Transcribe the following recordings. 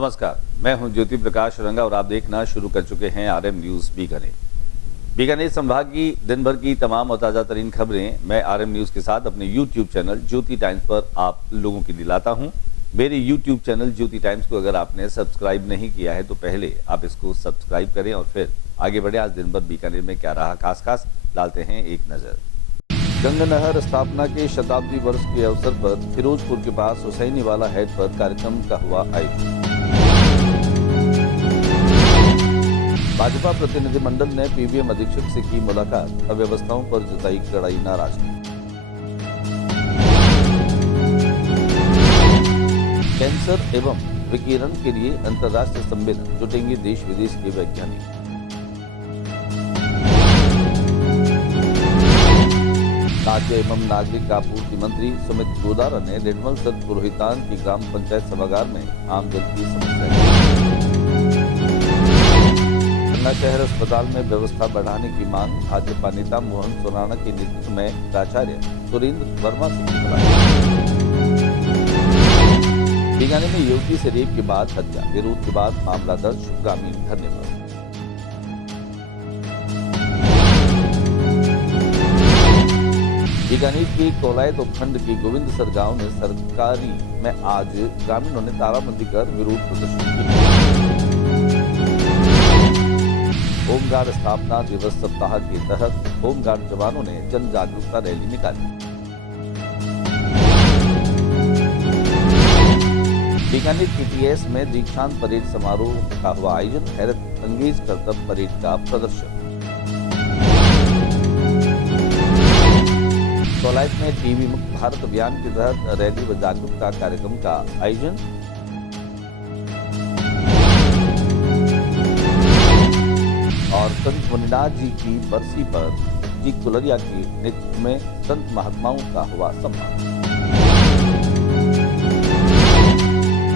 नमस्कार, मैं हूं ज्योति प्रकाश रंगा और आप देखना शुरू कर चुके हैं आरएम न्यूज बीकानेर। बीकानेर संभाग की दिन भर की तमाम और ताजा तरीन खबरें मैं आरएम न्यूज के साथ अपने यूट्यूब चैनल ज्योति टाइम्स पर आप लोगों के लिए लाता हूं। मेरे यूट्यूब चैनल ज्योति टाइम्स को अगर आपने सब्सक्राइब नहीं किया है तो पहले आप इसको सब्सक्राइब करें और फिर आगे बढ़े। आज दिन भर बीकानेर में क्या रहा खास डालते हैं एक नजर। गंगा नहर स्थापना के शताब्दी वर्ष के अवसर पर फिरोजपुर के पास हुसैनीवाला हेड पर कार्यक्रम का हुआ आयोजन। भाजपा प्रतिनिधिमंडल ने पीबीएम अधीक्षक से की मुलाकात, अव्यवस्थाओं पर जताई कड़ाई नाराजगी। कैंसर एवं विकिरण के लिए अंतर्राष्ट्रीय सम्मेलन, जुटेंगे देश विदेश के वैज्ञानिक। खाद्य एवं नागरिक आपूर्ति मंत्री सुमित गोदारा ने निर्मल सत पुरोहितान की ग्राम पंचायत सभागार में आमजन की समस्या। गंगा शहर अस्पताल में व्यवस्था बढ़ाने की मांग, भाजपा नेता मोहन सोराना के नेतृत्व में प्राचार्य सुरेंद्र वर्मा से की मुलाकात। बीकानेर में युवती से रेप के बाद हत्या, विरोध के बाद मामला दर्ज, ग्रामीण धरने पर। बीकानेर के कोलायत उपखंड के गोविंदसर गांव में सरकारी में आज ग्रामीणों ने तालाबंदी कर विरोध प्रदर्शन किया। होमगार्ड स्थापना दिवस सप्ताह के तहत होमगार्ड जवानों ने जन जागरूकता रैली निकाली। बीकानेर पीटीएस में दीक्षांत परेड समारोह का हुआ आयोजन, हैरत अंगेज करतब परेड का प्रदर्शन। कोलायत में टीबी मुक्त भारत अभियान के तहत रैली व जागरूकता कार्यक्रम का आयोजन। और संत मुनिनाथ जी की बरसी पर जी कुलरिया के नेतृत्व में संत महात्माओं का हुआ सम्मान।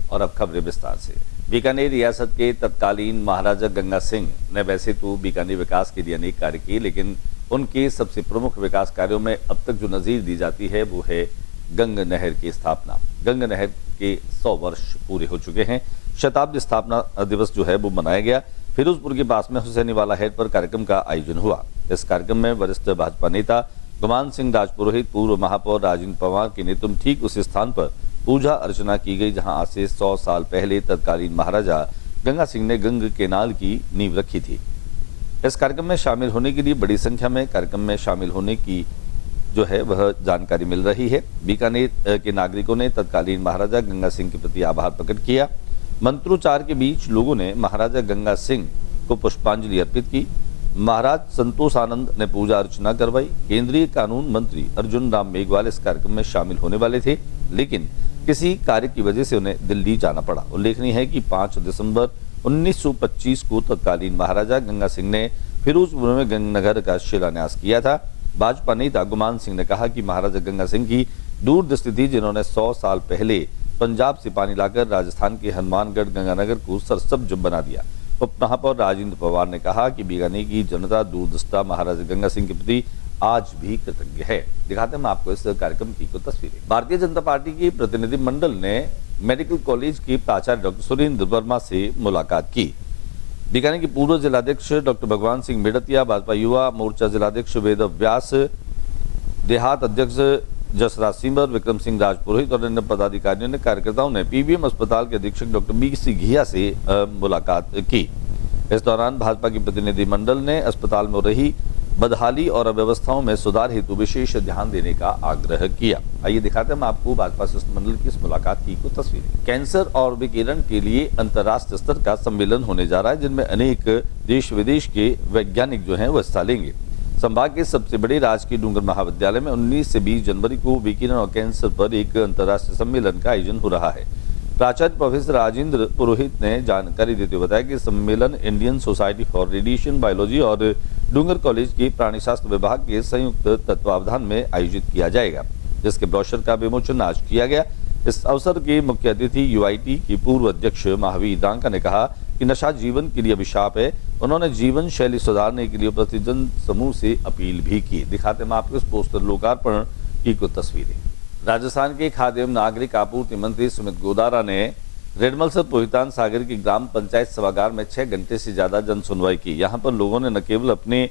और अब खबरें विस्तार से। बीकानेर रियासत के तत्कालीन महाराजा गंगा सिंह ने वैसे तो बीकानेर विकास के लिए अनेक कार्य किए, लेकिन उनके सबसे प्रमुख विकास कार्यों में अब तक जो नजीर दी जाती है वो है गंगा नहर की स्थापना। गंगा नहर के 100 वर्ष पूरे हो चुके हैं। शताब्दी स्थापना दिवस जो है वो मनाया गया। फिरोजपुर के पास में हुसैनीवाला हेड पर कार्यक्रम का आयोजन हुआ। इस कार्यक्रम में वरिष्ठ भाजपा नेता गुमान सिंह राजपुरोहित, पूर्व महापौर राजेंद्र पवार के नेतृत्व में ठीक उस स्थान पर पूजा अर्चना की गई जहां आज से 100 साल पहले तत्कालीन महाराजा गंगा सिंह ने गंगा केनाल की नींव रखी थी। इस कार्यक्रम में शामिल होने के लिए बड़ी संख्या में कार्यक्रम में शामिल होने की जो है वह जानकारी मिल रही है। बीकानेर के नागरिकों ने तत्कालीन महाराजा गंगा सिंह के प्रति आभार प्रकट किया। मंत्रोच्चार के बीच लोगों ने महाराजा गंगा सिंह को पुष्पांजलि अर्पित की। महाराज संतोष आनंद ने पूजा अर्चना करवाई। केंद्रीय कानून मंत्री अर्जुन राम मेघवाल इस कार्यक्रम में शामिल होने वाले थे, लेकिन किसी कार्य की वजह से उन्हें दिल्ली जाना पड़ा। उल्लेखनीय है कि 5 दिसंबर 1925 को तत्कालीन महाराजा गंगा सिंह ने फिरोजपुर में गंगा नहर का शिलान्यास किया था। भाजपा नेता गुमान सिंह ने कहा कि महाराजा गंगा सिंह की दूरदृष्टि थी, जिन्होंने 100 साल पहले पंजाब से पानी लाकर राजस्थान के हनुमानगढ़ गंगानगर को सरसब्ज बना दिया। उप महापौर राजेंद्र पवार ने कहा कि बीकानेर की जनता दूरदृष्टा महाराजा गंगा सिंह के प्रति आज भी कृतज्ञ है। दिखाते हैं आपको इस कार्यक्रम की कुछ तस्वीरें। भारतीय जनता पार्टी की प्रतिनिधिमंडल ने मेडिकल कॉलेज के प्राचार्य डॉक्टर सुरेंद्र वर्मा से मुलाकात की। बीकानेर के पूर्व जिलाध्यक्ष डॉक्टर भगवान सिंह मेड़तिया, भाजपा युवा मोर्चा जिलाध्यक्ष वेद व्यास, देहात अध्यक्ष जसराज सिंबर, विक्रम सिंह राजपुरोहित और अन्य पदाधिकारियों ने कार्यकर्ताओं ने पीबीएम अस्पताल के अधीक्षक डॉक्टर बीसी घिया से मुलाकात की। इस दौरान भाजपा की प्रतिनिधिमंडल ने अस्पताल में हो रही बदहाली और अव्यवस्थाओं में सुधार हेतु विशेष ध्यान देने का आग्रह किया। आइए दिखाते हैं हम आपको भाजपा शिष्टमंडल की इस मुलाकात की कुछ तस्वीरें। कैंसर और विकिरण के लिए अंतर्राष्ट्रीय स्तर का सम्मेलन होने जा रहा है, जिनमें अनेक देश विदेश के वैज्ञानिक जो हैं वो हिस्सा लेंगे। संभाग के सबसे बड़े राजकीय डूंगर महाविद्यालय में 19 से 20 जनवरी को विकिरण और कैंसर पर एक अंतर्राष्ट्रीय सम्मेलन का आयोजन हो रहा है। प्राचार्य प्रोफेसर राजेंद्र पुरोहित ने जानकारी देते हुए बताया कि सम्मेलन Indian society for radiation biology और डूंगर कॉलेज के प्राणीशास्त्र विभाग के संयुक्त तत्वावधान में आयोजित किया जाएगा, जिसके ब्रोशर का विमोचन आज किया गया। इस अवसर के मुख्य अतिथि यूआईटी की पूर्व अध्यक्ष महावीर डांका ने कहा कि नशा जीवन के लिए अभिशाप है। उन्होंने जीवन शैली सुधारने के लिए उपस्थित जन समूह से अपील भी की। दिखाते हैं आपको इस पोस्टर लोकार्पण की कुछ तस्वीरें। राजस्थान के खाद्य एवं नागरिक आपूर्ति मंत्री सुमित गोदारा ने रेडमल से पोहितान सागर की ग्राम पंचायत सभागार में 6 घंटे से ज्यादा जन सुनवाई की। यहाँ पर लोगों ने न केवल अपने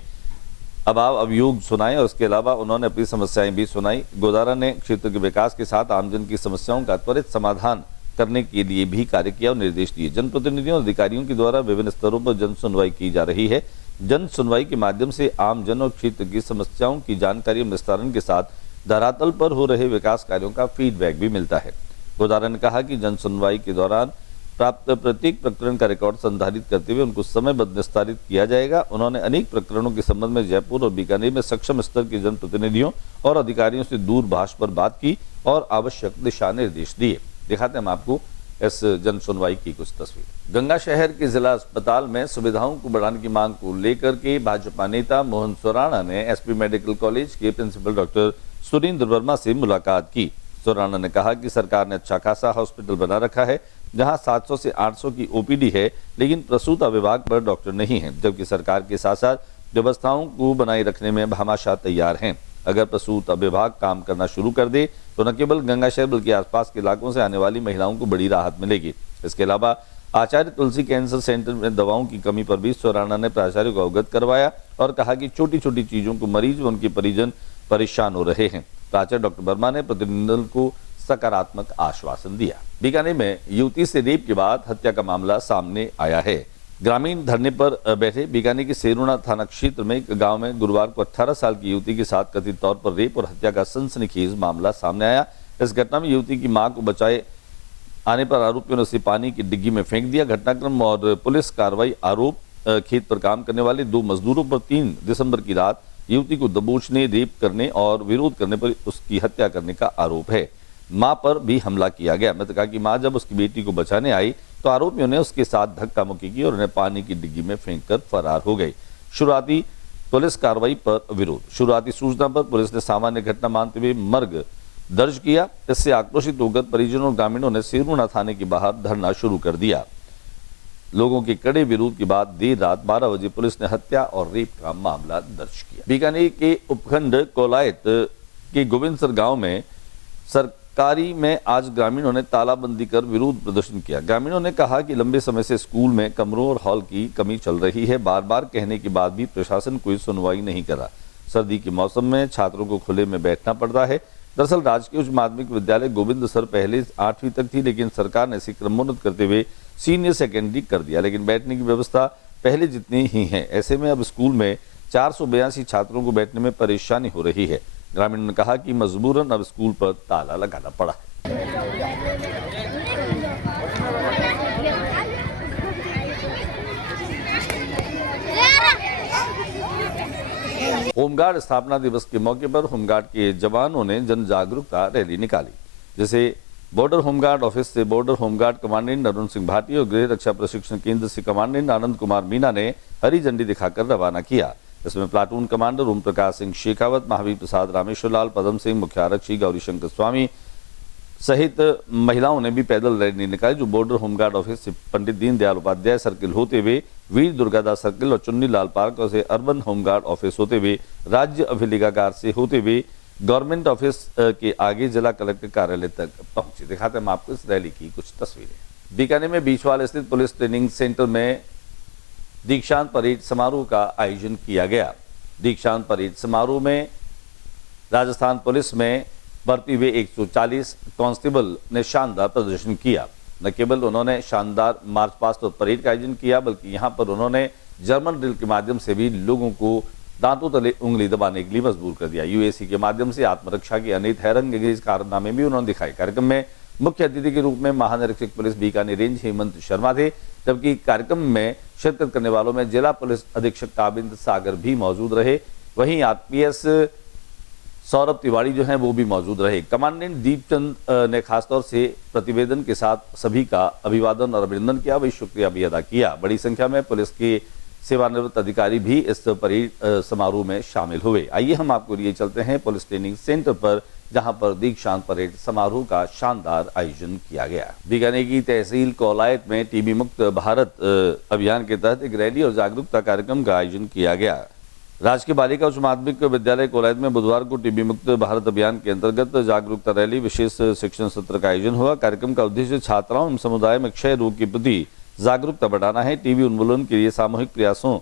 अभाव अभियोग सुनाए और उसके अलावा उन्होंने अपनी समस्याएं भी सुनाई। गोदारा ने क्षेत्र के विकास के साथ आमजन की समस्याओं का त्वरित समाधान करने के लिए भी कार्य किया और निर्देश दिए। जनप्रतिनिधियों और अधिकारियों के द्वारा विभिन्न स्तरों पर जन सुनवाई की जा रही है। जन सुनवाई के माध्यम से आमजन और क्षेत्र की समस्याओं की जानकारी और निस्तारण के साथ धरातल पर हो रहे विकास कार्यों का फीडबैक भी मिलता है। गोदारा ने कहा कि जन सुनवाई के दौरान प्राप्त प्रत्येक प्रकरण का रिकॉर्ड संधारित करते हुए उनको समयबद्ध निस्तारित किया जाएगा। उन्होंने अनेक प्रकरणों के संबंध में जयपुर और बीकानेर में सक्षम स्तर के जनप्रतिनिधियों और अधिकारियों से दूरभाष पर बात की और आवश्यक दिशा निर्देश दिए। दिखाते हैं हम आपको इस जन सुनवाई की कुछ तस्वीर। गंगा शहर के जिला अस्पताल में सुविधाओं को बढ़ाने की मांग को लेकर के भाजपा नेता मोहन सोराणा ने एसपी मेडिकल कॉलेज के प्रिंसिपल डॉक्टर सुरेंद्र वर्मा से मुलाकात की। सोराणा ने कहा कि सरकार ने अच्छा खासा हॉस्पिटल बना रखा है, जहां 700 से 800 की ओपीडी है, लेकिन प्रसूता विभाग पर डॉक्टर नहीं है, जबकि सरकार के साथ साथ व्यवस्थाओं को बनाए रखने में भामाशाह तैयार हैं। अगर प्रसूता विभाग काम करना शुरू कर दे तो न केवल गंगा शहर बल्कि आसपास के इलाकों से आने वाली महिलाओं को बड़ी राहत मिलेगी। इसके अलावा आचार्य तुलसी कैंसर सेंटर में दवाओं की कमी पर भी सोराणा ने प्राचार्य को अवगत करवाया और कहा कि छोटी छोटी चीजों को मरीज व उनके परिजन परेशान हो रहे हैं। प्राचार्य डॉक्टर वर्मा ने प्रतिनिधिमंडल को सकारात्मक आश्वासन दिया। बीकानेर में युवती से रेप के बाद हत्या का मामला सामने आया है। ग्रामीण धरने पर बैठे बीकानेर के सेरुणा थाना क्षेत्र में एक गांव में गुरुवार को 18 साल की युवती के साथ कथित तौर पर रेप और हत्या का सनसनीखेज मामला सामने आया। इस घटना में युवती की मां को बचाए आने पर आरोपियों ने उसे पानी की डिग्गी में फेंक दिया। घटनाक्रम और पुलिस कार्रवाई आरोप खेत पर काम करने वाले 2 मजदूरों पर 3 दिसंबर की रात युवती को दबोचने, रेप करने और विरोध करने पर उसकी हत्या करने का आरोप है। मां पर भी हमला किया गया। मृतका की मां जब उसकी बेटी को बचाने आई तो आरोपियों ने उसके साथ धक्का मुक्की की और उन्हें पानी की डिग्गी में फेंककर फरार हो गई। शुरुआती पुलिस कार्रवाई पर विरोध। शुरुआती सूचना पर पुलिस ने सामान्य घटना मानते हुए मर्ग दर्ज किया। इससे आक्रोशित होकर परिजनों और ग्रामीणों ने सेरुणा थाने के बाहर धरना शुरू कर दिया। लोगों के कड़े विरोध के बाद देर रात 12 बजे पुलिस ने हत्या और रेप का मामला दर्ज किया। बीकानेर के उपखंड कोलायत के गोविंदसर गांव में सरकारी में आज ग्रामीणों ने तालाबंदी कर विरोध प्रदर्शन किया। ग्रामीणों ने कहा कि लंबे समय से स्कूल में कमरों और हॉल की कमी चल रही है। बार बार कहने के बाद भी प्रशासन कोई सुनवाई नहीं करा। सर्दी के मौसम में छात्रों को खुले में बैठना पड़ता है। दरअसल राजकीय उच्च माध्यमिक विद्यालय गोविंदसर पहले 8वीं तक थी, लेकिन सरकार ने इसे क्रमोन्नत करते हुए सीनियर सेकेंडरी कर दिया, लेकिन बैठने की व्यवस्था पहले जितनी ही है। ऐसे में अब स्कूल में 482 छात्रों को बैठने में परेशानी हो रही है। ग्रामीणों ने कहा कि मजबूरन अब स्कूल पर ताला लगाना पड़ा है। होमगार्ड स्थापना दिवस के मौके पर होमगार्ड के जवानों ने जन जागरूकता रैली निकाली, जिसे बॉर्डर होमगार्ड ऑफिस से border home guard commandant Arun Singh Bhati और गृह रक्षा प्रशिक्षण केंद्र से कमांडेंट आनंद कुमार मीना ने हरी झंडी दिखाकर रवाना किया। इसमें प्लाटून कमांडर ओम प्रकाश सिंह शेखावत, महावीर प्रसाद रामेश्वर लाल, पदम सिंह, मुख्य आरक्षी गौरीशंकर स्वामी सहित महिलाओं ने भी पैदल रैली निकाली, जो बॉर्डर होमगार्ड ऑफिस से पंडित दीनदयाल उपाध्याय सर्किल होते हुए वीर दुर्गादास सर्किल और चुन्नी लाल पार्क और से अर्बन होमगार्ड ऑफिस होते हुए राज्य अभिलेखागार से होते हुए गवर्नमेंट ऑफिस के आगे जिला कलेक्टर कार्यालय तक पहुंचे। दिखाते हैं आपको इस रैली की कुछ तस्वीरें। बीकानेर में बीचवाल स्थित पुलिस ट्रेनिंग सेंटर में दीक्षांत परेड समारोह का आयोजन किया गया। दीक्षांत परेड समारोह में राजस्थान पुलिस में भर्ती हुए 140 कांस्टेबल ने शानदार प्रदर्शन किया। न केवल उन्होंने शानदार मार्च पास्ट और परेड का आयोजन किया, बल्कि यहां पर उन्होंने जर्मन ड्रिल के माध्यम से भी लोगों को दांतों तले उंगली दबाने के लिए मजबूर कर दिया। यूएसी के माध्यम से आत्मरक्षा की अनेक हैरतअंगेज कारनामे भी उन्होंने दिखाए। कार्यक्रम में मुख्य अतिथि के रूप में महानिरीक्षक पुलिस बीकानेर रेंज हेमंत शर्मा थे, जबकि कार्यक्रम में शिरकत करने वालों में जिला पुलिस अधीक्षक काबिंद सागर भी मौजूद रहे। वहीं आरपीएस सौरभ तिवारी जो हैं वो भी मौजूद रहे। कमांडेंट दीपचंद ने खासतौर से प्रतिवेदन के साथ सभी का अभिवादन और अभिनंदन किया, वही शुक्रिया भी अदा किया। बड़ी संख्या में पुलिस के सेवानिवृत्त अधिकारी भी इस परेड समारोह में शामिल हुए। आइए हम आपको लिए चलते हैं पुलिस ट्रेनिंग सेंटर पर, जहां पर दीक्षांत परेड समारोह का शानदार आयोजन किया गया। बीकानेर की तहसील कोलायत में टीबी मुक्त भारत अभियान के तहत एक रैली और जागरूकता कार्यक्रम का आयोजन किया गया। राजकीय बालिका उच्च माध्यमिक विद्यालय कोलायत में बुधवार को टीबी मुक्त भारत अभियान के अंतर्गत जागरूकता रैली विशेष शिक्षण सत्र का आयोजन हुआ। कार्यक्रम का उद्देश्य छात्राओं एवं समुदाय में क्षय रोग के प्रति जागरूकता बढ़ाना है। टीबी उन्मूलन के लिए सामूहिक प्रयासों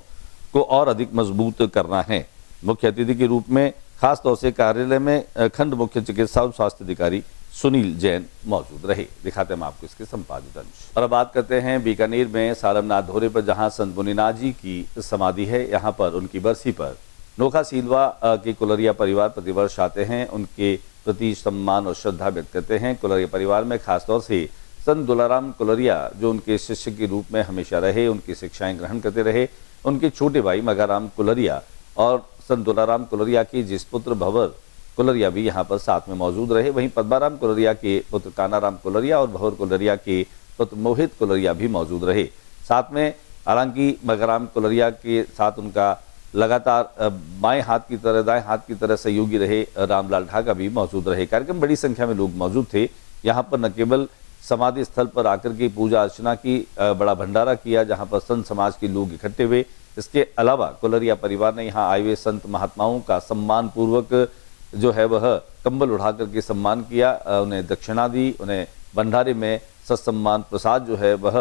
को और अधिक मजबूत करना है। मुख्य अतिथि के रूप में खासतौर से कार्यालय में खंड मुख्य चिकित्सा और स्वास्थ्य अधिकारी सुनील जैन मौजूद रहे। दिखाते हैं आपको इसके संपादित अंश। और अब बात करते हैं बीकानेर में सारमनाथ धोरे पर, जहां संत मुनिनाथ जी की समाधि है। यहां पर उनकी बरसी पर नोखा सीलवा के कुलरिया परिवार प्रतिवर्ष आते हैं, उनके प्रति सम्मान और श्रद्धा व्यक्त करते हैं। कुलरिया परिवार में खासतौर से संत दुलाराम कुलरिया, जो उनके शिष्य के रूप में हमेशा रहे, उनकी शिक्षाएं ग्रहण करते रहे। उनके छोटे भाई मगाराम कुलरिया और संत दुलाराम कुलरिया के जिस पुत्र भंवर कुलरिया भी यहाँ पर साथ में मौजूद रहे। वहीं पद्माराम कुलरिया के पुत्र कानाराम कुलरिया और भंवर कुलरिया के पुत्र मोहित कुलरिया भी मौजूद रहे साथ में। हालांकि मगाराम कुलरिया के साथ उनका लगातार बाएं हाथ की तरह दाएं हाथ की तरह सहयोगी रहे रामलाल ढाका भी मौजूद रहे। कार्यक्रम बड़ी संख्या में लोग मौजूद थे। यहाँ पर न केवल समाधि स्थल पर आकर के पूजा अर्चना की, बड़ा भंडारा किया जहाँ पर संत समाज के लोग इकट्ठे हुए। इसके अलावा कुलरिया परिवार ने यहाँ आए हुए संत महात्माओं का सम्मान पूर्वक जो है वह कंबल उठा करके सम्मान किया, उन्हें दक्षिणा दी, उन्हें भंडारे में सत्सम्मान प्रसाद जो है वह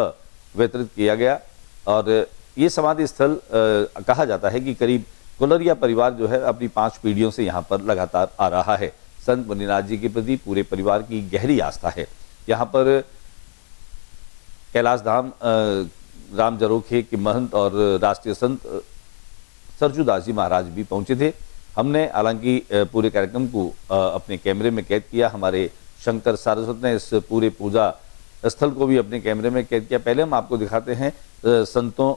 वितरित किया गया। और ये समाधि स्थल कहा जाता है कि करीब कुलरिया परिवार जो है अपनी 5 पीढ़ियों से यहाँ पर लगातार आ रहा है। संत मुनिनाथ जी के प्रति पूरे परिवार की गहरी आस्था है। यहाँ पर कैलाश धाम राम जरोखे के महंत और राष्ट्रीय संत सरजूदास जी महाराज भी पहुंचे थे। हमने हालांकि पूरे कार्यक्रम को अपने कैमरे में कैद किया। हमारे शंकर सारस्वत ने इस पूरे पूजा स्थल को भी अपने कैमरे में कैद किया। पहले हम आपको दिखाते हैं संतों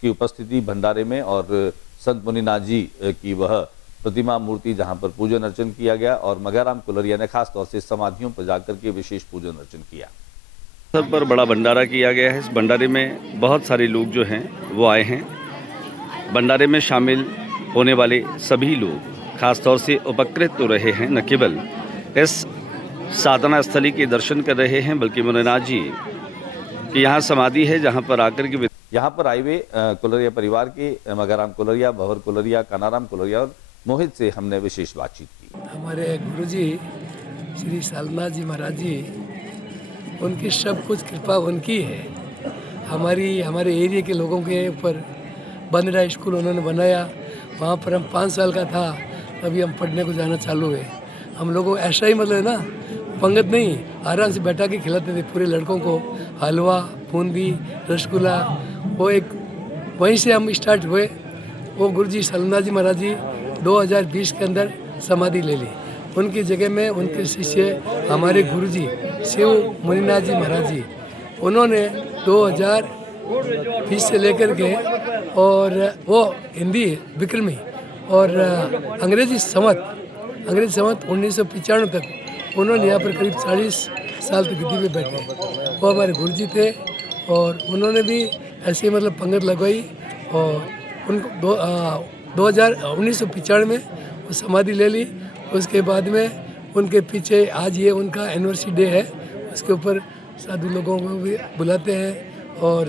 की उपस्थिति भंडारे में और संत मुनिनाथ जी की वह प्रतिमा मूर्ति जहां पर पूजन अर्चन किया गया। और मगाराम कुलरिया ने खास तौर से समाधियों पर जाकर के विशेष पूजन अर्चन किया। सब पर बड़ा भंडारा किया गया है। इस भंडारे में बहुत सारे लोग जो हैं वो आए हैं। भंडारे में शामिल होने वाले सभी लोग खासतौर से उपकृत तो रहे हैं, न केवल इस साधना स्थली के दर्शन कर रहे हैं बल्कि मुनिनाथ जी की यहाँ समाधि है जहाँ पर आकर के यहाँ पर आए हुए कुलरिया परिवार के मगाराम कुलरिया, भंवर कुलरिया, कानाराम कुलरिया और मोहित से हमने विशेष बातचीत की। हमारे गुरुजी श्री सालनाथ जी महाराज जी, उनकी सब कुछ कृपा उनकी है। हमारे एरिया के लोगों के ऊपर बन रहा स्कूल उन्होंने बनाया। वहाँ पर हम 5 साल का था तभी हम पढ़ने को जाना चालू हुए। हम लोगों को ऐसा ही मतलब ना पंगत नहीं, आराम से बैठा के खिलाते थे पूरे लड़कों को हलवा, बूंदी, रसगुल्ला। वो एक वहीं से हम स्टार्ट हुए। वो गुरुजी सालनाथ जी महाराज जी 2020 के अंदर समाधि ले ली। उनकी जगह में उनके शिष्य हमारे गुरुजी शिव मुनिनाथ जी महाराज जी, उन्होंने 2020 से लेकर के और वो हिंदी विक्रमी और अंग्रेजी संवत 1995 तक उन्होंने यहाँ पर करीब 40 साल तक गद्दी पे बैठे। वो हमारे गुरुजी थे और उन्होंने भी ऐसे मतलब पंगत लगवाई और उनको 1995 में वो समाधि ले ली। उसके बाद में उनके पीछे आज ये उनका एनिवर्सरी डे है, उसके ऊपर साधु लोगों को भी बुलाते हैं और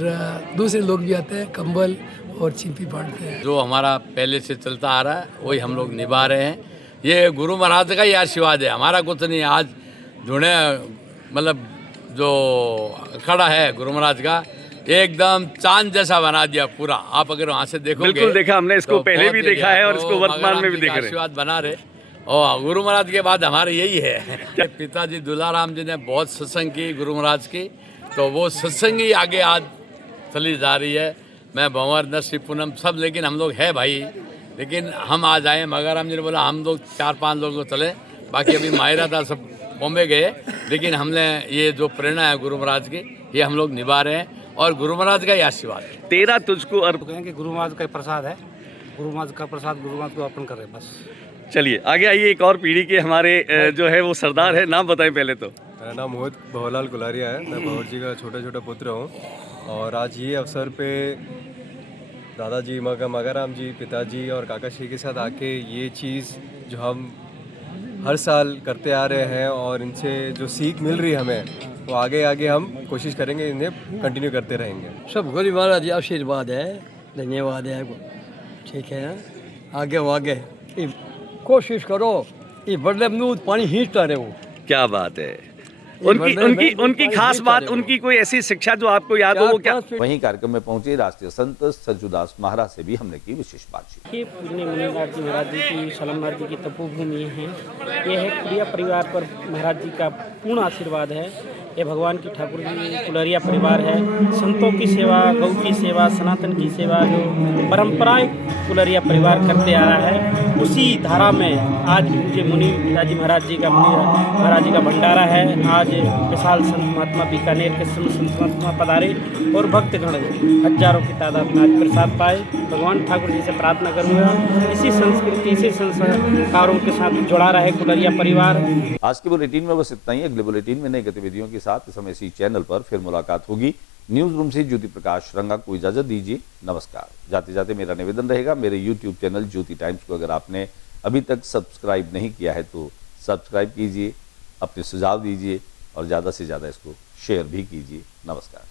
दूसरे लोग भी आते हैं, कंबल और चिंपी बांटते हैं। जो हमारा पहले से चलता आ रहा है वही हम लोग निभा रहे हैं। ये गुरु महाराज का ही आशीर्वाद है, हमारा कुछ नहीं। आज जुड़े मतलब जो खड़ा है गुरु महाराज का, एकदम चांद जैसा बना दिया पूरा। आप अगर वहाँ से देखोगे, बिल्कुल देखा हमने, इसको तो पहले भी देखा है और इसको वर्तमान में भी देख रहे हैं। आशीर्वाद बना रहे और गुरु महाराज के बाद हमारे यही है। पिताजी दुलाराम जी ने बहुत सत्संग की गुरु महाराज की, तो वो सत्संग ही आगे आज चली जा रही है। मैं भंवर नरसी पूनम सब, लेकिन हम लोग है भाई। लेकिन हम आज आए, मगाराम जी ने बोला हम लोग 4-5 लोग तो चले, बाकी अभी मायरा था सब बॉम्बे गए। लेकिन हमने ये जो प्रेरणा है गुरु महाराज की, ये हम लोग निभा रहे हैं और गुरु महाराज का ही आशीर्वाद है। तेरा तुझको अर्पण, कि गुरु महाराज का प्रसाद है, गुरु महाराज का प्रसाद गुरु महाराज को अर्पण कर रहे हैं बस। चलिए आगे आइए। एक और पीढ़ी के हमारे जो है वो सरदार है, नाम बताएं पहले तो। मेरा नाम मोहित भंवरलाल कुलरिया है। मैं भंवर जी का छोटा पुत्र हूँ और आज ये अवसर पे दादाजी मगाराम जी, पिताजी और काका श्री के साथ आके ये चीज़ जो हम हर साल करते आ रहे हैं और इनसे जो सीख मिल रही है हमें, वो आगे हम कोशिश करेंगे, इन्हें कंटिन्यू करते रहेंगे। सब गुरु महाराज जी आशीर्वाद है, धन्यवाद है, ठीक है। આગે એ કોશિશ કરો એ વડલેમનું પાણી હીંચતા રહેવું. क्या बात है. उनकी खास बात, उनकी कोई ऐसी शिक्षा जो आपको याद हो, वो क्या? वहीं कार्यक्रम में पहुंचे राष्ट्रीय संत सज्जुदास महाराज से भी हमने की विशेष बातचीत. ये पूज्य मुनिराज जी महाराज जी की शालमबार जी की तपोभूमि है. ये है कुलरिया परिवार पर महाराज जी का पूर्ण आशीर्वाद है. ये भगवान की ठाकुर जी कुलरिया परिवार है. संतों की सेवा, गौ की सेवा, सनातन की सेवा जो परंपराएं कुलरिया परिवार करते आ रहा है, उसी धारा में आज पूज्य मुनिराज जी महाराज जी का भंडारा है. आज विशाल संत महात्मा बीकानेर के संत महात्मा पधारे और भक्तगण हजारों की तादाद में आज प्रसाद पाए. भगवान ठाकुर जी से प्रार्थना करूँगा इसी संस्कृति, इसी संस्कारों के साथ जुड़ा रहे कुलरिया परिवार. आज के बुलेटिन में बस इतना ही. अगले बुलेटिन में नई गतिविधियों के साथ इस समय इसी चैनल पर फिर मुलाकात होगी. न्यूज रूम से ज्योति प्रकाश रंगा को इजाजत दीजिए. नमस्कार. जाते जाते मेरा निवेदन रहेगा, मेरे यूट्यूब चैनल ज्योति टाइम्स को अगर आपने अभी तक सब्सक्राइब नहीं किया है तो सब्सक्राइब कीजिए, अपने सुझाव दीजिए और ज़्यादा से ज़्यादा इसको शेयर भी कीजिए. नमस्कार.